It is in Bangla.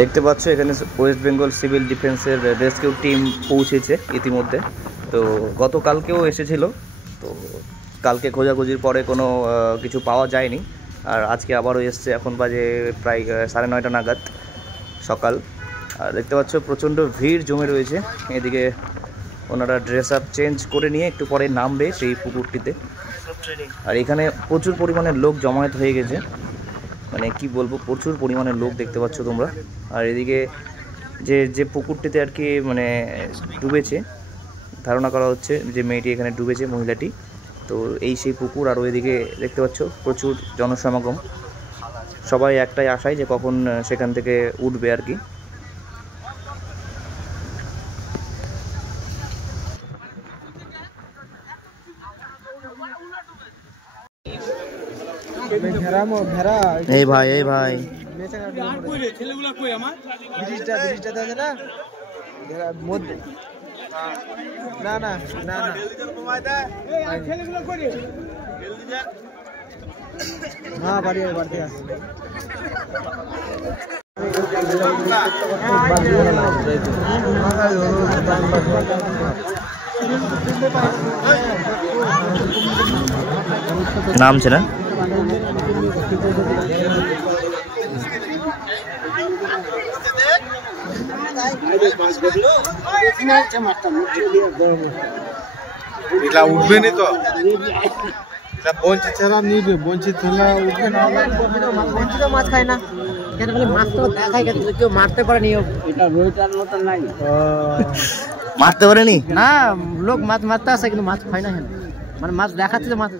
দেখতে পাচ্ছ এখানে ওয়েস্ট বেঙ্গল সিভিল ডিফেন্সের রেস্কিউ টিম পৌঁছেছে ইতিমধ্যে। তো গতকালকেও এসেছিল, তো কালকে খোঁজাখুঁজির পরে কোনো কিছু পাওয়া যায়নি, আর আজকে আবারও এসছে। এখন বাজে প্রায় 9:30 নাগাদ সকাল। আর দেখতে পাচ্ছ প্রচণ্ড ভিড় জমে রয়েছে এদিকে। ওনারা ড্রেস আপ চেঞ্জ করে নিয়ে একটু পরে নামবে সেই পুকুরটিতে। আর এখানে প্রচুর পরিমাণে লোক জমায়েত হয়ে গেছে, মানে কি বলবো, প্রচুর পরিমাণে লোক দেখতে পাচ্ছ তোমরা। আর এদিকে যে পুকুরটিতে আর কি মানে ডুবেছে, ধারণা করা হচ্ছে যে মেয়েটি এখানে ডুবেছে, মহিলাটি। তো এই সেই পুকুর। আর ওইদিকে দেখতে পাচ্ছ প্রচুর জনসমাগম, সবাই একটাই আশায় যে কখন সেখান থেকে উঠবে আর কি। এই ভাই এই ভাই না না না না হ্যাঁ বাড়ি বাড়তে আসে। নামছে না উঠবে নি তো বঞ্চিত ছাড়া নিবে, বঞ্চিত হলে উঠবে না। বঞ্চিত মাছ খায় না, মাছ তো দেখায় কেউ মারতে পারেনি, এটা রোহিটার মতন নাই, মারতে পারেনি না। লোক মাছ মারতে আসে কিন্তু মাছ খায় না, মানে মাছ দেখাচ্ছে মাছ